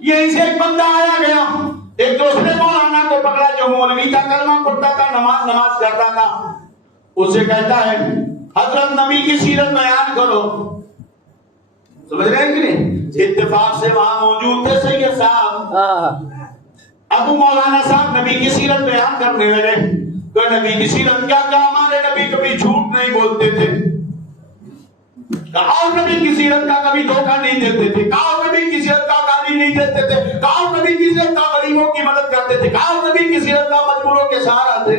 یہیں سے ایک بندہ آیا گیا، ایک دوسرے مولانا کو پکڑا جو مولوی تھا، کلمہ پڑھتا تھا، نماز کرتا تھا، اسے کہتا ہے حضرت نبی کی سیرت بیان کرو۔ سمجھ رہے ہیں کہ نہیں؟ اتفاق سے وہاں موجود تھے سید صاحب، ابو مولانا صاحب نبی کی سیرت بیان کرنے لگے کہ نبی کی سیرت کیا کیا، ہمارے نبی کبھی جھوٹ نہیں بولتے تھے، کہا نبی کی سیرت کا کبھی دھوکہ نہیں دیتے تھے، کہا نبی کی سیرت کا گالی نہیں دیتے تھے، کہا نبی کی سیرت کا غریبوں کی مدد کرتے تھے، کہا نبی کی سیرت کا مجبوروں کے سہارا تھے،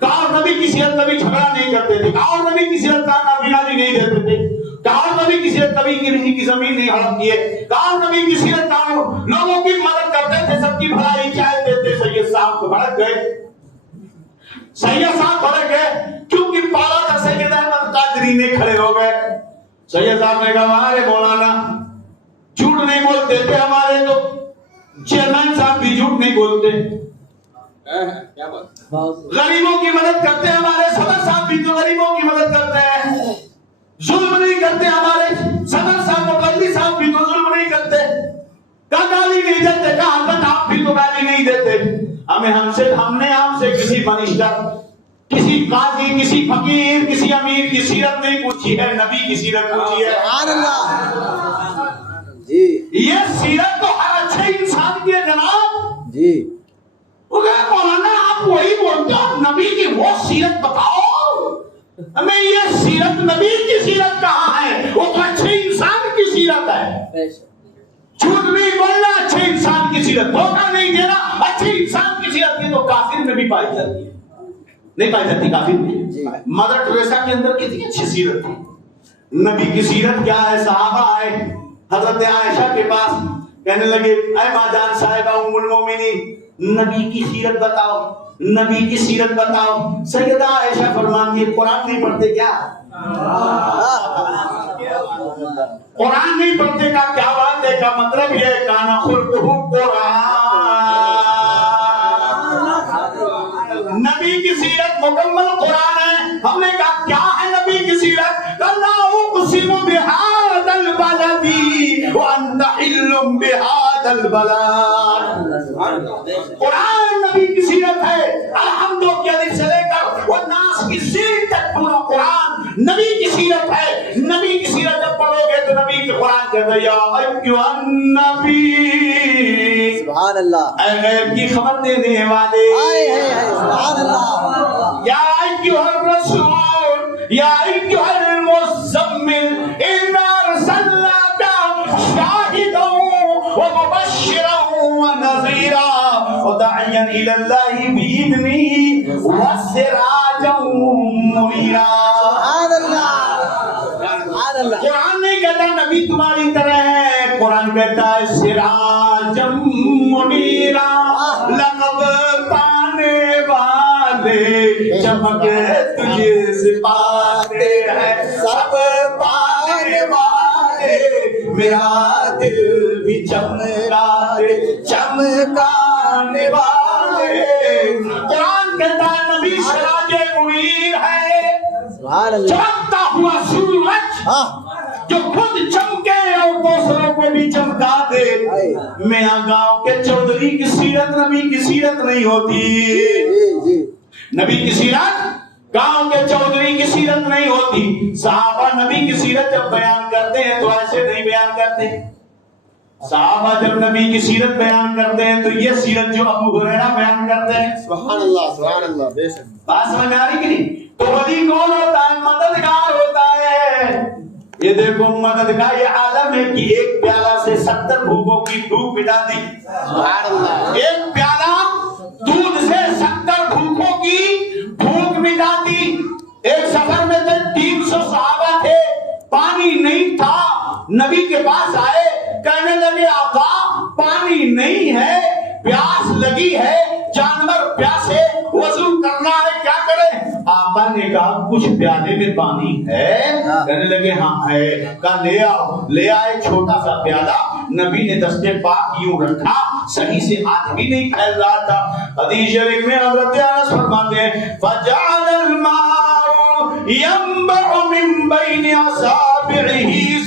کہا نبی کی سیرت کبھی جھگڑا نہیں کرتے تھے، کہا نبی کی سیرت کا نابینا بھی نہیں دیتے تھے، کہا نبی کی سیرت کبھی کسی کی زمین نہیں ہڑپ کیے، کہا نبی کی سیرت کا لوگوں کی مدد کرتے تھے، سب کی بھلائی چاہتے تھے۔ سید صاحب تو بھڑک گئے، سید صاحب بھڑک گئے، کیونکہ پالا تھا سید احمد قادری نے، کھڑے ہو گئے۔ سید صاحب نے کہا ہمارے مولانا جھوٹ نہیں بولتے تھے، ہمارے تو چیئرمین صاحب بھی جھوٹ نہیں بولتے، غریبوں کی مدد کرتے ہیں، ہمارے صدر صاحب بھی تو غریبوں کی مدد کرتے ہیں، ظلم نہیں کرتے، ہمارے صدر صاحب مبلی صاحب بھی تو ظلم نہیں کرتے، گالی نہیں دیتے، کہا حضرت آپ بھی تو گالی نہیں دیتے، ہم نے آپ سے کسی منسٹر، کسی قاضی، کسی فقیر، کسی امیر کی سیرت نہیں پوچھی ہے، نبی کی سیرت پوچھی ہے۔ سبحان اللہ جی، یہ سیرت تو ہر اچھے انسان کی ہے جناب جی۔ وہ کہا مولانا آپ وہی بولتے ہو، نبی کی وہ سیرت بتاؤ ہمیں، یہ سیرت نبی کی سیرت کہاں ہے؟ وہ تو اچھے انسان کی سیرت ہے، جھوٹ نہیں بولنا اچھے انسان کی سیرت، دھوکہ نہیں دینا اچھے انسان کی سیرت، یہ تو کافر میں بھی پائی جاتی ہے، نہیں پائی جاتی کافر میں۔ مدر ٹریسا کے اندر کتنی اچھی سیرت تھی، نبی کی سیرت کیا ہے؟ صحابہ آئے حضرت عائشہ کے پاس، کہنے لگے اے ماں جان صاحبہ ام المومنین نبی کی سیرت بتاؤ، نبی کی سیرت بتاؤ۔ سیدہ عائشہ فرماتی ہے قرآن نہیں پڑھتے کیا؟ قرآن نہیں پڑھتے کا کیا بات ہے؟ کا مطلب یہ ہے کانا خلقہ قرآن، نبی کی سیرت مکمل قرآن ہے۔ ہم نے کہا کیا ہے نبی کی سیرت؟ اللہ اقسم بہذا البلد وانت حل بہذا البلد، قرآن نبی کی سیرت ہے، الحمد کے الف سے لے کر والناس کی سیرت تک پورا قرآن نبی کی سیرت ہے۔ نبی کی سیرت جب پڑھو گے تو نبی کے قرآن کہتا ہے یا ایھا النبی، سبحان اللہ، اے غیب کی خبر دینے والے، سبحان اللہ، یا ایھا الرسول، یا ایھا المزمل، انا ارسلناک شاہدا ومبشرا ونذیرا وداعیا الی اللہ بإذنہ وسراجا منیرا۔ سبحان اللہ، قرآن نہیں کہتا نبی تمہاری طرح ہے، قرآن کہتا ہے سراجا منیرا، لقب پانے والے چمک تجھے سے پاتے ہیں، سب پانے والے میرا دل بھی چمکانے والے۔ قرآن کہتا ہے نبی سراج منیر ہے، چمکتا ہوا سورج جو خود چمکے اور دوسروں کو بھی چمکا دے۔ میاں گاؤں کے چودھری کی سیرت نبی کی سیرت نہیں ہوتی، نبی کی سیرت گاؤں کے چودھری کی سیرت نہیں ہوتی۔ صحابہ نبی کی سیرت جب بیان کرتے ہیں تو ایسے نہیں بیان کرتے، صحابہ جب نبی کی سیرت بیان کرتے ہیں تو یہ سیرت جو ابو ہریرہ بیان کرتے ہیں، سبحان اللہ سبحان اللہ، بے شک بات سمجھ آ رہی کہ نہیں؟ تو ولی کون ہوتا ہے؟ مددگار ہوتا ہے۔ یہ دیکھو مددگار یہ عالم ہے کہ ایک پیالہ سے 70 بھوکوں کی بھوک مٹا دی، سبحان اللہ، ایک پیالہ دودھ سے 70 بھوکوں کی بھوک مٹا دی۔ ایک سفر میں تھے 300 صحابہ تھے، پانی نہیں تھا، نبی کے پاس آئے، کہنے لگے آقا پانی نہیں ہے، پیاس لگی ہے، جانور پیاسے، وضو کرنا ہے، کیا کریں؟ آقا نے کہا کچھ پیالے میں پانی ہے؟ کہنے لگے ہاں ہے۔ کہا لے آؤ، لے آئے چھوٹا سا پیالہ، نبی نے دستے پاک یوں رکھا، صحیح سے ہاتھ بھی نہیں پھیل رہا تھا۔ حدیث شریف میں حضرت انس فرماتے ہیں فجعل الماء ينبع من بين اصابعه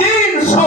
300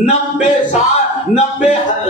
90